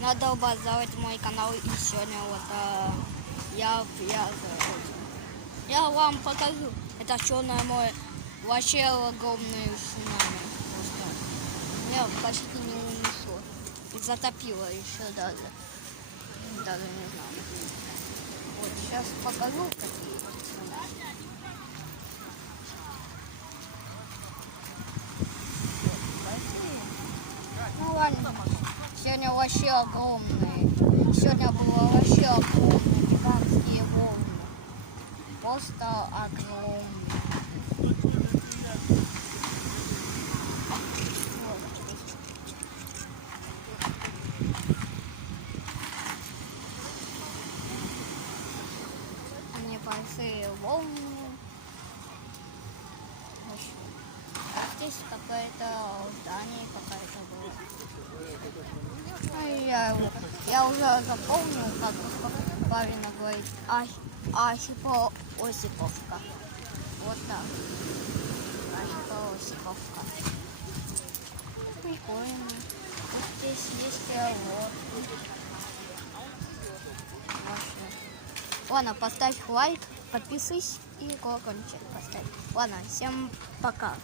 надо обозревать мой канал. И сегодня вот я вам покажу. Это черное море. Вообще огромный цунами. Просто. Меня почти не унесло. И затопило еще даже. Даже не знаю. Вот сейчас покажу, какие цунами. Ну ладно. Сегодня вообще огромные. Сегодня было вообще огромные, гигантские волны. Просто огромные. Они большие волны. Здесь какое-то здание какая-то было. Я уже запомнил, как правильно говорить. Осиповка. Вот так. Осиповка. Прикольно. Вот здесь есть вот. Ладно, поставь лайк, подписывайся и колокольчик поставь. Ладно, всем пока.